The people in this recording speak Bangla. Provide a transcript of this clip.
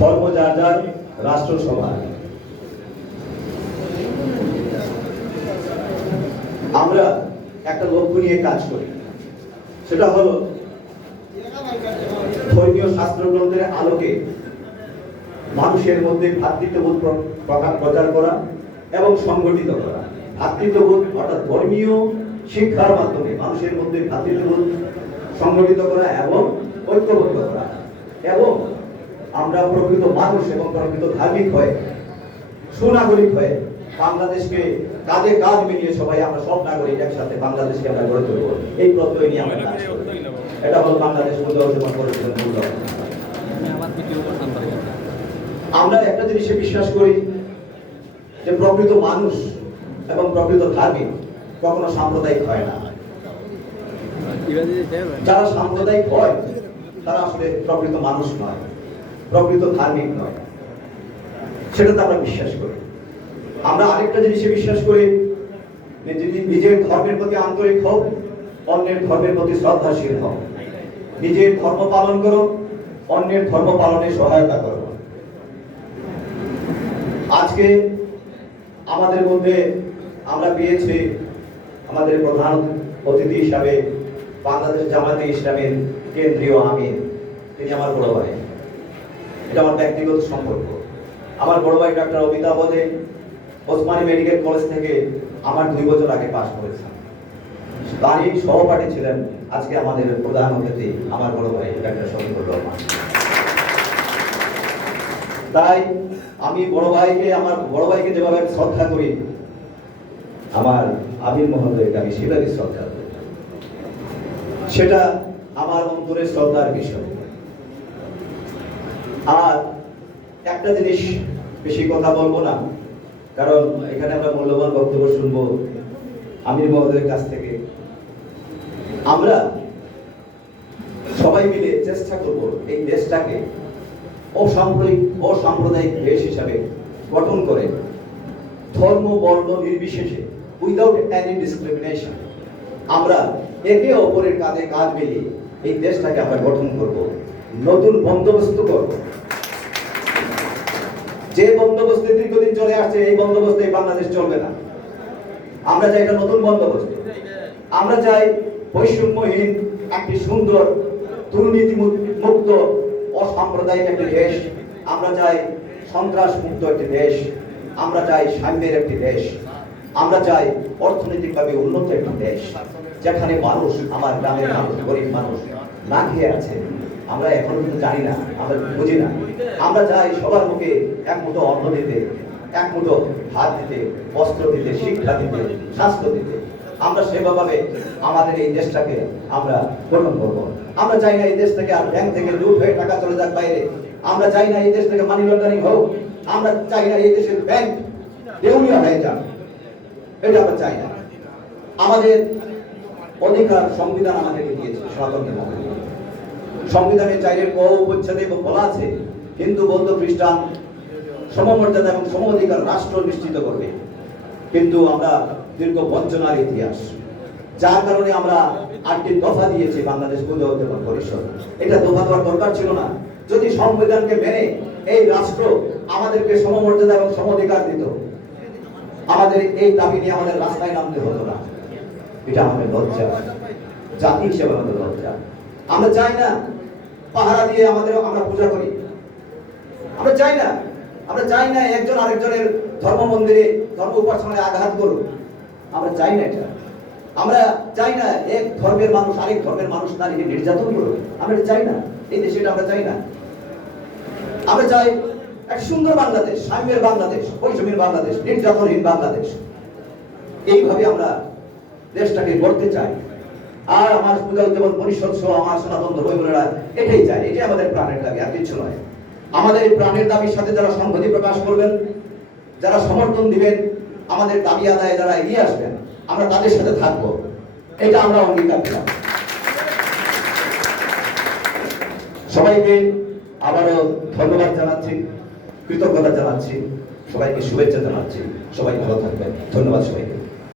ধর্ম যার যার, রাষ্ট্র সবার। আমরা একটা লক্ষ্য নিয়ে কাজ করি, সেটা হলো ধর্মীয় শাস্ত্রগ্রন্থের আলোকে মানুষের মধ্যে ভ্রাতৃত্ববোধ প্রচার করা এবং সংগঠিত করা। ভ্রাতৃত্ববোধ অর্থাৎ ধর্মীয় শিক্ষার মাধ্যমে মানুষের মধ্যে ভ্রাতৃত্ববোধ সংগঠিত করা এবং ঐক্যবদ্ধ করা, এবং আমরা প্রকৃত মানুষ এবং প্রকৃত ধার্মিক হয়ে, সুনাগরিক হয়ে বাংলাদেশকে কাঁধে কাঁধ মিলিয়ে সবাই আমরা সব নাগরিক একসাথে বাংলাদেশকে আমরা গড়ে তুলব, এই প্রত্যয় নিয়ে আমরা কাজ করি। এটা হল বাংলাদেশ পুনর্গঠন পরিষদের মূল লক্ষ্য। আমরা একটা জিনিসে বিশ্বাস করি যে প্রকৃত মানুষ এবং প্রকৃত ধার্মিক কখনো সাম্প্রদায়িক হয় না। যারা সাম্প্রদায়িক হয় তারা আসলে প্রকৃত মানুষ নয়, প্রকৃত ধার্মিক নয়, সেটাতে আমরা বিশ্বাস করি। আমরা আরেকটা জিনিসে বিশ্বাস করি যে নিজের ধর্মের প্রতি আন্তরিক হোক, অন্যের ধর্মের প্রতি শ্রদ্ধাশীল হোক, নিজের ধর্ম পালন করো, অন্যের ধর্ম পালনে সহায়তা করো। আজকে আমাদের মধ্যে আমরা পেয়েছি আমাদের প্রধান অতিথি হিসাবে বাংলাদেশ জামায়াতে ইসলামের কেন্দ্রীয় আমির, তিনি আমার বড় ভাই। এটা আমার ব্যক্তিগত সম্পর্ক। আমার বড় ভাই ডাক্তার অমিতাভ দে ওসমানী মেডিকেল কলেজ থেকে আমার 2 বছর আগে পাশ করেছেন। তারই সহপাঠী ছিলেন আজকে আমাদের প্রধান অতিথি আমার বড় ভাই ডাক্তার শফিকুর রহমান। তাই আমি আমার বড় ভাইকে যেভাবে শ্রদ্ধা করি, আমার আমির মহোদয়কে আমি সেভাবে শ্রদ্ধা করি। সেটা আমার অন্তরের শ্রদ্ধার বিষয়। আর একটা জিনিস, বেশি কথা বলবো না, কারণ এখানে আমরা মূল্যবান বক্তব্য শুনবো আমির মহোদয়ের কাছ থেকে। আমরা সবাই মিলে চেষ্টা করব এই দেশটাকে অসাম্প্রদায়িক দেশ হিসাবে গঠন করে ধর্ম বর্ণ নির্বিশেষে, উইদাউট এনি ডিসক্রিমিনেশন, আমরা একে অপরের কাঁধে কাঁধ মিলিয়ে এই দেশটাকে আমরা গঠন করব, নতুন বন্দোবস্ত করব। যে বন্দোবস্ত দীর্ঘদিন চলে আসছে, এই বন্দোবস্তে বাংলাদেশ চলবে না। আমরা চাই এটা নতুন বন্দোবস্ত। আমরা চাই বৈষম্যহীন একটি সুন্দর, দুর্নীতি মুক্ত, অসাম্প্রদায়িক একটি দেশ। আমরা চাই সন্ত্রাস মুক্ত একটি দেশ। আমরা চাই সাম্যের একটি দেশ। আমরা চাই অর্থনৈতিকভাবে উন্নত একটি দেশ, যেখানে মানুষ, আমার গ্রামের মানুষ, গরিব মানুষ না খেয়ে আছে। আমরা এখনো কিন্তু জানি না, আমরা বুঝি না। আমরা চাই সবার মুখে এক মুঠো অন্ন দিতে, এক মুঠো ভাত দিতে, বস্ত্র দিতে, শিক্ষা দিতে, স্বাস্থ্য দিতে। আমরা সেভাবে আমাদের এই দেশটাকে আমরা গঠন করব। আমরা চাই না এই দেশ থেকে আর ব্যাংক থেকে লুট হয়ে টাকা চলে যাক বাইরে। আমরা চাই না এই দেশ থেকে মানি লন্ডারিং হোক। আমরা চাই না এই দেশের ব্যাংক দেউলিয়া হয়ে যাক। এটা আমরা চাই না। আমাদের অধিকার সংবিধান আমাদেরকে দিয়েছে, সনাতন ধর্ম। সংবিধানের 4 উপচ্ছেদে বলা আছে হিন্দু, বৌদ্ধ, খ্রিস্টান সমমর্যাদা এবং সম অধিকার রাষ্ট্র নিশ্চিত করবে। কিন্তু আমরা দীর্ঘ বঞ্চনার ইতিহাস, যার কারণে আমরা 8টি দফা দিয়েছি বাংলাদেশ পুনর্গঠন পরিষদ। এটা দফা দেওয়ার দরকার ছিল না। যদি সংবিধানকে মেনে এই রাষ্ট্র আমাদেরকে সমমর্যাদা এবং সম অধিকার দিত, আমাদের এই দাবি নিয়ে আমাদের রাস্তায় নামতে হতো না। এটা আমাদের লজ্জা, জাতি হিসেবে আমাদের লজ্জা। আমরা চাই না পাহারা দিয়ে আমরা পূজা করি। আমরা চাই না একজন আরেকজনের ধর্ম মন্দিরে, ধর্ম উপাসনায় আঘাত করুক। আমরা চাই না এটা। আমরা চাই না এক ধর্মের মানুষ আরেক ধর্মের মানুষ নারীকে নির্যাতন করুক। আমরা এটা চাই না। এই দেশে আমরা চাই না। আমরা চাই এক সুন্দর বাংলাদেশ, সাম্যের বাংলাদেশ, বৈষম্যের বাংলাদেশ, নির্যাতনহীন বাংলাদেশ। এইভাবে আমরা দেশটাকে গড়তে চাই। আর আমার পুনর্গঠন পরিষদ সহ আমার সনাতন ধর্মীয়রা এটাই চাই। এটাই আমাদের প্রাণের দাবি, আর কিছু নয়। আমাদের এই প্রাণের দাবির সাথে যারা সংহতি প্রকাশ করবেন, যারা সমর্থন দিবেন, আমাদের দাবি আদায়ে যারা এগিয়ে আসবেন, আমরা তাদের সাথে থাকবো। এটা আমরা অঙ্গীকার দিলাম। সবাইকে আবারও ধন্যবাদ জানাচ্ছি, কৃতজ্ঞতা জানাচ্ছি, সবাইকে শুভেচ্ছা জানাচ্ছি। সবাই ভালো থাকবেন। ধন্যবাদ সবাইকে।